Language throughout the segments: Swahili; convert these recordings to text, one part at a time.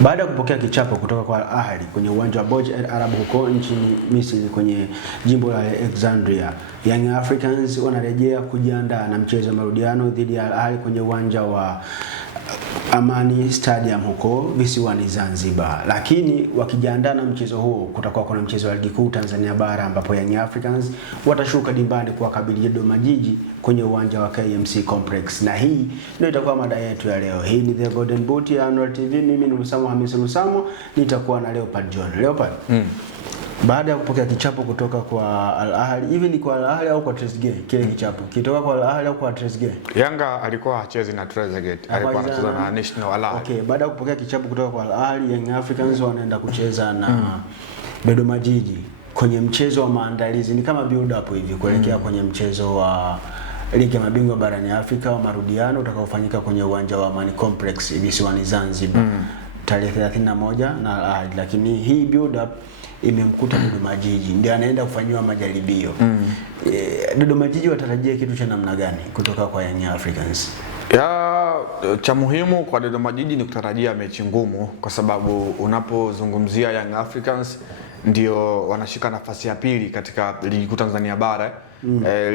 Baada ya kupokea kichapo kutoka kwa Al Ahly kwenye uwanja wa Burj Al Arab huko nchini Misri kwenye jimbo la Alexandria, Young Africans wanarejea kujiandaa na mchezo wa marudiano dhidi ya Al Ahly kwenye uwanja wa Amani Stadium huko visiwani Zanzibar. Lakini wakijiandaa na mchezo huo, kutakuwa kuna mchezo wa Ligi Kuu Tanzania Bara ambapo Young Africans watashuka dimbani kuwakabili Dodoma Jiji kwenye uwanja wa KMC Complex. Na hii ndio itakuwa mada yetu ya leo. Hii ni The Golden Boot ya Annual TV. Mimi ni Lusamo Hamisi Lusamo, nitakuwa na Leopard John. Leopard. Baada ya kupokea kichapo kutoka kwa Al Ahly, hivi ni kwa Al Ahly au kwa Trezeguet? Kile kichapo kitoka kwa Al Ahly au kwa Trezeguet? Yanga alikuwa hachezi na Trezeguet, alikuwa anacheza na National Al Ahly. Okay, baada ya kupokea kichapo kutoka kwa Al Ahly, Young Africans wanaenda kucheza na Dodoma Jiji kwenye mchezo wa maandalizi, ni kama build up hivi kuelekea kwenye mchezo wa Ligi ya Mabingwa barani Afrika wa marudiano utakaofanyika kwenye uwanja wa Amani Complex visiwani Zanzibar tarehe 31 na Al Ahly. Lakini hii build up imemkuta Dodoma Jiji, ndio anaenda kufanyiwa majaribio. Dodoma Jiji watarajia kitu cha namna gani kutoka kwa Young Africans? Cha muhimu kwa Dodoma Jiji ni kutarajia mechi ngumu, kwa sababu unapozungumzia Young Africans ndio wanashika nafasi ya pili katika Ligi Kuu Tanzania Bara,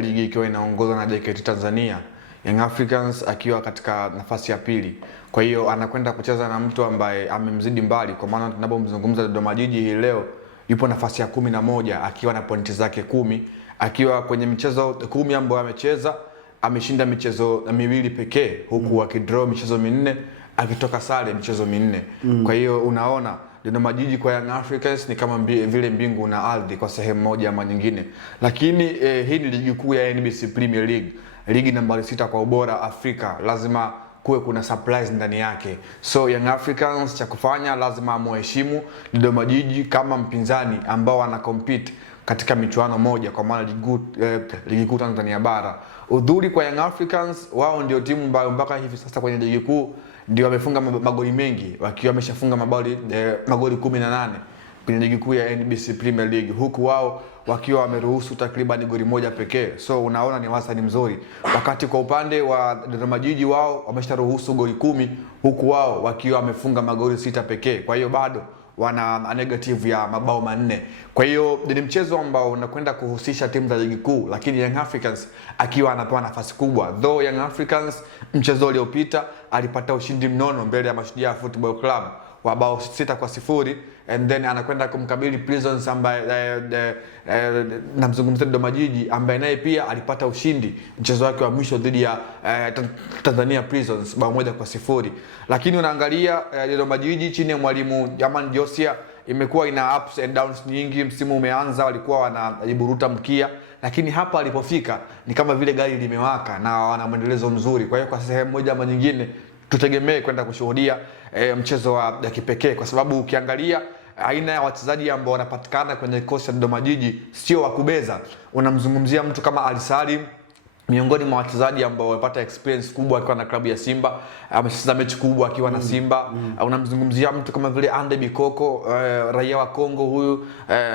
ligi ikiwa inaongozwa na JKT Tanzania, Young Africans akiwa katika nafasi ya pili. Kwa hiyo anakwenda kucheza na mtu ambaye amemzidi mbali, kwa maana tunapomzungumza Dodoma Jiji hii leo yupo nafasi ya 11 akiwa na pointi zake 10, akiwa kwenye michezo 10 ambayo amecheza ameshinda michezo miwili pekee, huku akidraw michezo minne, akitoka sare michezo minne. Kwa hiyo unaona Dodoma Jiji kwa Young Africans ni kama vile mbingu na ardhi kwa sehemu moja ama nyingine. Lakini hii ni ligi kuu ya NBC Premier League, ligi nambari 6 kwa ubora Afrika, lazima kuwe kuna surprise ndani yake. So Young Africans cha kufanya lazima amheshimu Dodoma Jiji kama mpinzani ambao ana compete katika michuano moja, kwa maana ligi kuu Tanzania Bara. Udhuri kwa Young Africans, wao ndio timu ambayo mpaka hivi sasa kwenye ligi kuu ndio wamefunga magoli mengi, wakiwa wameshafunga magoli 18 kwenye ligi kuu ya NBC Premier League, huku wao wakiwa wameruhusu takriban goli moja pekee. So unaona ni wastani mzuri, wakati kwa upande wa Dodoma Jiji wao wamesharuhusu goli 10, huku wao wakiwa wamefunga magoli 6 pekee. Kwa hiyo bado wana negative ya mabao 4. Kwa hiyo ni mchezo ambao unakwenda kuhusisha timu za ligi kuu, lakini Young Africans akiwa anapewa nafasi kubwa. Though Young Africans mchezo uliopita alipata ushindi mnono mbele ya Mashujaa Football Club wa bao 6-0, and then anakwenda kumkabili Prisons ambaye namzungumzia Dodoma Jiji ambaye naye pia alipata ushindi mchezo wake wa mwisho dhidi ya Tanzania Prisons bao 1-0. Lakini unaangalia Dodoma Jiji chini ya mwalimu Jaman Josia imekuwa ina ups and downs nyingi. Msimu umeanza walikuwa wanajiburuta mkia, lakini hapa alipofika ni kama vile gari limewaka na wana mwendelezo mzuri. Kwa hiyo kwa sehemu moja ama nyingine tutegemee kwenda kushuhudia mchezo wa kipekee, kwa sababu ukiangalia aina ya wachezaji ambao wanapatikana kwenye kikosi cha Dodoma Jiji sio wa kubeza. Unamzungumzia mtu kama Ali Salim, miongoni mwa wachezaji ambao wamepata experience kubwa akiwa na klabu ya Simba, amecheza mechi kubwa akiwa na Simba. Unamzungumzia mtu kama vile Ande Bikoko, raia wa Kongo huyu,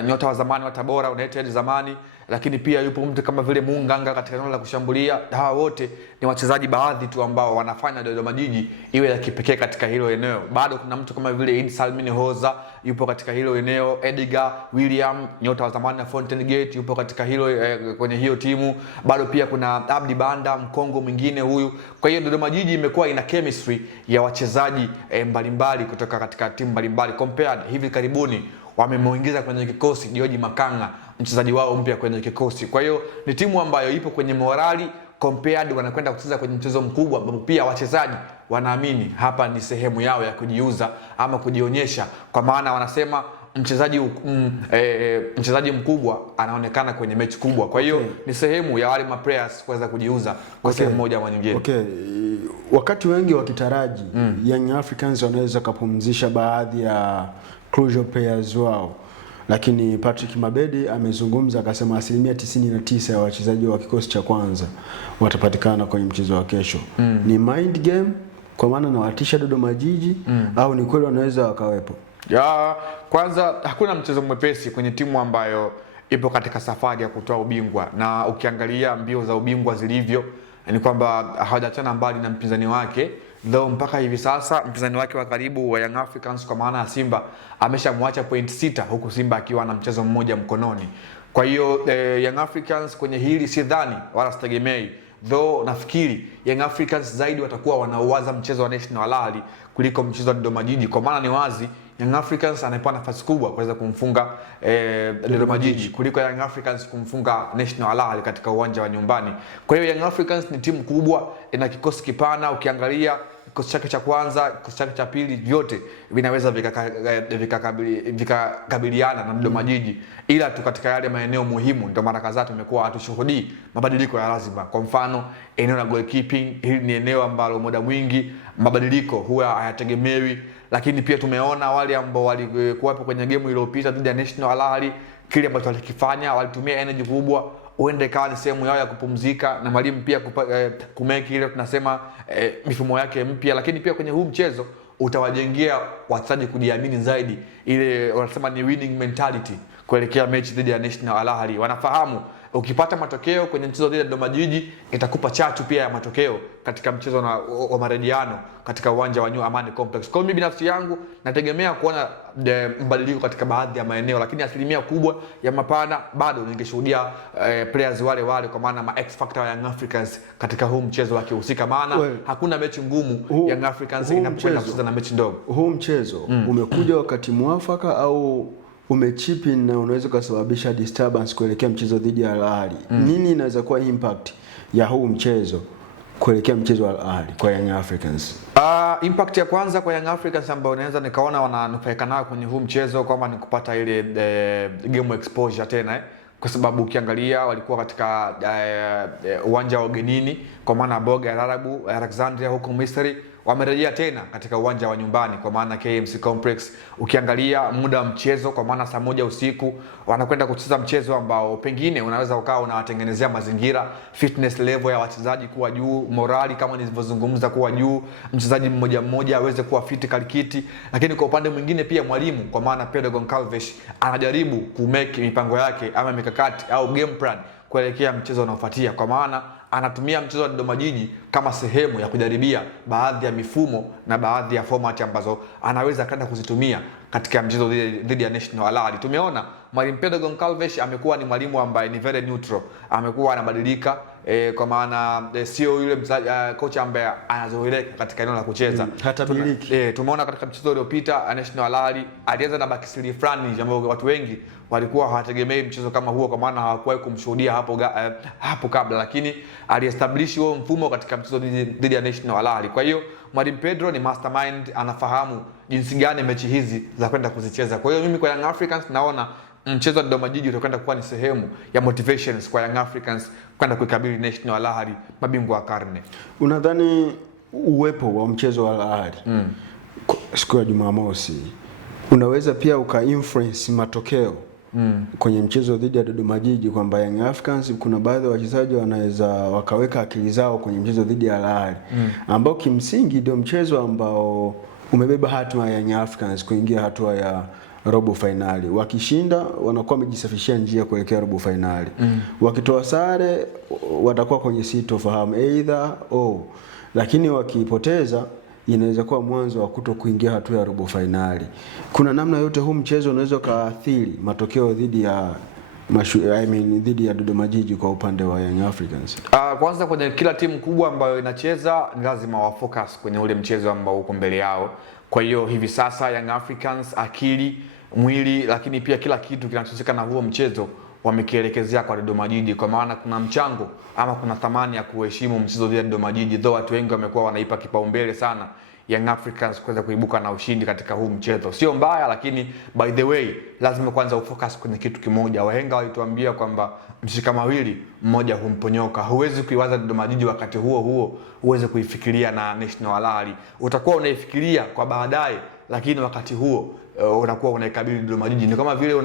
nyota wa zamani wa Tabora United zamani. Lakini pia yupo mtu kama vile Munganga katika eneo la kushambulia. Hawa wote ni wachezaji baadhi tu ambao wanafanya Dodoma Jiji iwe ya kipekee katika hilo eneo. Bado kuna mtu kama vile Idi Salmini Hoza yupo katika hilo eneo. Edgar William, nyota wa zamani na Fountain Gate, yupo katika hilo kwenye hiyo timu. Bado pia kuna Abdi Banda, Mkongo mwingine huyu. Kwa hiyo Dodoma Jiji imekuwa ina chemistry ya wachezaji mbalimbali kutoka katika timu mbalimbali. Compared hivi karibuni wamemuingiza kwenye kikosi George Makanga, mchezaji wao mpya kwenye kikosi. Kwa hiyo ni timu ambayo ipo kwenye morali compared, wanakwenda kucheza kwenye mchezo mkubwa ambapo pia wachezaji wanaamini hapa ni sehemu yao ya kujiuza ama kujionyesha, kwa maana wanasema mchezaji mkubwa anaonekana kwenye mechi kubwa. Kwa hiyo ni sehemu ya wale players kuweza kujiuza kwa sehemu moja ama nyingine. Wakati wengi wakitaraji Young Africans wanaweza kupumzisha baadhi ya crucial players wao, lakini Patrick Mabedi amezungumza akasema 99% ya wachezaji wa kikosi cha kwanza watapatikana kwenye mchezo wa kesho. Ni mind game kwa maana na watisha Dodoma Jiji au ni kweli wanaweza wakawepo? Kwanza hakuna mchezo mwepesi kwenye timu ambayo ipo katika safari ya kutoa ubingwa, na ukiangalia mbio za ubingwa zilivyo ni kwamba hawajachana mbali na mpinzani wake though mpaka hivi sasa mpinzani wake wa karibu wa Young Africans kwa maana ya Simba ameshamwacha point 6 huku Simba akiwa na mchezo mmoja mkononi. Kwa hiyo Young Africans kwenye hili sidhani wala sitegemei, though nafikiri Young Africans zaidi watakuwa wanauwaza mchezo wa National Al Ahly kuliko mchezo wa Dodoma Jiji, kwa maana ni wazi Young Africans anapewa nafasi kubwa kuweza kumfunga Dodoma Jiji kuliko Young Africans kumfunga National Al Ahly katika uwanja wa nyumbani. Kwa hiyo Young Africans ni timu kubwa, ina kikosi kipana, ukiangalia kikosi chake cha kwanza, kikosi chake cha pili, vyote vinaweza vikakabiliana na Dodoma Jiji, ila tu katika yale maeneo muhimu ndio mara kadhaa tumekuwa hatushuhudii mabadiliko ya lazima. Kwa mfano, eneo la goalkeeping, hili ni eneo ambalo muda mwingi mabadiliko huwa hayategemewi, lakini pia tumeona wale ambao walikuwa kwenye game iliyopita dhidi ya National Al Ahly, kile ambacho walikifanya, walitumia energy kubwa, uende ikawa ni sehemu yao ya kupumzika na mwalimu pia kumeki ile tunasema mifumo yake mpya. Lakini pia kwenye huu mchezo utawajengea wachezaji kujiamini zaidi, ile wanasema ni winning mentality kuelekea mechi dhidi ya National Al Ahly. Wanafahamu ukipata matokeo kwenye mchezo dhidi ya Dodoma Jiji itakupa chachu pia ya matokeo katika mchezo wa marejeano katika uwanja wa New Amani Complex. Kwa mimi binafsi yangu nategemea kuona mbadiliko katika baadhi ya maeneo, lakini asilimia kubwa ya mapana bado ningeshuhudia players wale kwa maana ma X factor ya Young Africans katika huu mchezo wakihusika, maana hakuna mechi ngumu Young Africans inapokwenda kucheza na mechi ndogo. Huu mchezo umekuja wakati mwafaka au umechipi na unaweza kusababisha disturbance kuelekea mchezo dhidi ya Al Ahly? Nini inaweza kuwa impact ya huu mchezo kuelekea mchezo wa Al Ahly kwa Young Africans? Impact ya kwanza kwa Young Africans ambayo naweza nikaona wananufaika nayo kwenye huu mchezo kwamba ni kupata ile game exposure tena, kwa sababu ukiangalia walikuwa katika uwanja wa ugenini kwa maana Boga ya Arabu Alexandria huko Misri, wamerejea tena katika uwanja wa nyumbani kwa maana KMC Complex. Ukiangalia muda wa mchezo kwa maana saa 1 usiku wanakwenda kucheza mchezo ambao pengine unaweza ukawa unawatengenezea mazingira, fitness level ya wachezaji kuwa juu, morali kama nilivyozungumza kuwa juu, mchezaji mmoja mmoja aweze kuwa fit kalikiti. Lakini kwa upande mwingine pia mwalimu kwa maana Pedro Goncalves anajaribu kumake mipango yake ama mikakati au game plan kuelekea mchezo unaofuatia, kwa maana anatumia mchezo wa Dodoma Jiji kama sehemu ya kujaribia baadhi ya mifumo na baadhi ya format ambazo anaweza kwenda kuzitumia katika mchezo dhidi ya National Al Ahly. Tumeona mwalimu Pedro Goncalves amekuwa ni mwalimu ambaye ni very neutral, amekuwa anabadilika kwa maana sio yule kocha ambaye anazoeleka katika eneo la kucheza. Tumeona katika mchezo uliopita National Al Ahly alianza na backline fulani ambao watu wengi walikuwa hawategemei mchezo kama huo, kwa maana hawakuwahi kumshuhudia hapo kabla, lakini aliestablish huo mfumo katika mchezo dhidi ya National Al Ahly. Kwa hiyo mwalimu Pedro ni mastermind, anafahamu jinsi gani mechi hizi za kwenda kuzicheza. Kwa hiyo mimi kwa Young Africans naona mchezo wa Dodoma Jiji utakwenda kuwa ni sehemu ya motivations kwa Young Africans kwenda kuikabili National Al Ahly, mabingwa wa karne. Unadhani uwepo wa mchezo wa Al Ahly siku ya Jumamosi unaweza pia uka-influence matokeo kwenye mchezo dhidi ya Dodoma Jiji, kwamba Young Africans kuna baadhi ya wachezaji wanaweza wakaweka akili zao kwenye mchezo dhidi ya Al Ahly ambao kimsingi ndio mchezo ambao umebeba hatua ya Young Africans kuingia hatua ya robo finali? Wakishinda wanakuwa wamejisafishia njia kuelekea robo finali. Wakitoa sare watakuwa kwenye sitofahamu either lakini wakipoteza inaweza kuwa mwanzo wa kuto kuingia hatua ya robo finali. Kuna namna yote huu mchezo unaweza kaathiri matokeo dhidi ya dhidi ya Dodoma Jiji kwa upande wa Young Africans? Kwanza kwenye kila timu kubwa ambayo inacheza lazima wa focus kwenye ule mchezo ambao uko mbele yao. Kwa hiyo hivi sasa Young Africans akili, mwili, lakini pia kila kitu kinachohusika na huo mchezo wamekielekezea kwa Dodoma Jiji, kwa maana kuna mchango ama kuna thamani ya kuheshimu mchezo dhidi ya Dodoma Jiji, though watu wengi wamekuwa wanaipa kipaumbele sana Young Africans kuweza kuibuka na ushindi katika huu mchezo. Sio mbaya, lakini by the way lazima kwanza ufocus kwenye kitu kimoja. Wahenga walituambia kwamba mshika mawili mmoja humponyoka. Huwezi kuiwaza Dodoma Jiji wakati huo uweze kuifikiria na National Al Ahly. Utakuwa unaifikiria kwa baadaye, lakini wakati huo unakuwa unaikabili Dodoma Jiji. Ni kama vile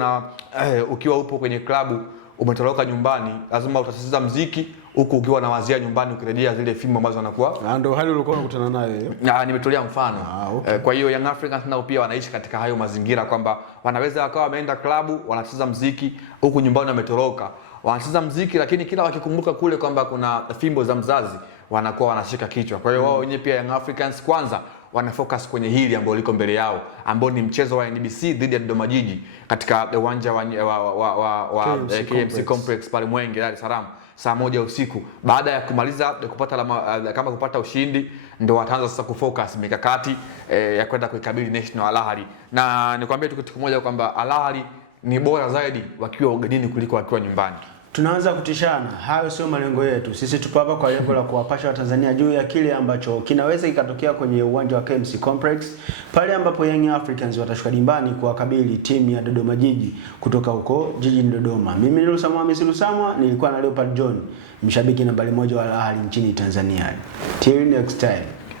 ukiwa upo kwenye klabu umetoroka nyumbani, lazima utasikiza muziki huku ukiwa unawazia nyumbani ukirejea zile filmu ambazo wanakuwa. Ndio hali ulikuwa unakutana nayo hiyo. Nimetolea mfano. Okay. Kwa hiyo Young Africans nao pia wanaishi katika hayo mazingira kwamba wanaweza wakawa wameenda klabu wanacheza muziki huku nyumbani wametoroka. Wanacheza muziki lakini kila wakikumbuka kule kwamba kuna fimbo za mzazi wanakuwa wanashika kichwa. Kwa hiyo wao wenyewe pia Young Africans kwanza wana focus kwenye hili ambalo liko mbele yao, ambao ni mchezo wa NBC dhidi ya Dodoma Jiji katika uwanja wa KMC Complex pale Mwenge, Dar es Salaam, saa 1 usiku. Baada ya kumaliza kupata kama kupata ushindi, ndio wataanza sasa kufocus mikakati ya kwenda kuikabili National Al Ahly. Na nikwambie tu kitu kimoja kwamba Al Ahly ni bora zaidi wakiwa ugenini kuliko wakiwa nyumbani. Tunaanza kutishana. Hayo sio malengo yetu. Sisi tupo hapa kwa lengo la kuwapasha Watanzania juu ya kile ambacho kinaweza kikatokea kwenye uwanja wa KMC Complex pale ambapo Young Africans watashuka dimbani kuwakabili timu ya Dodoma Jiji kutoka huko jijini Dodoma. Mimi ni Lusamwa Hamisi Lusamwa, nilikuwa na Leopard John, mshabiki nambari 1 wa Al Ahly nchini Tanzania. Till next time.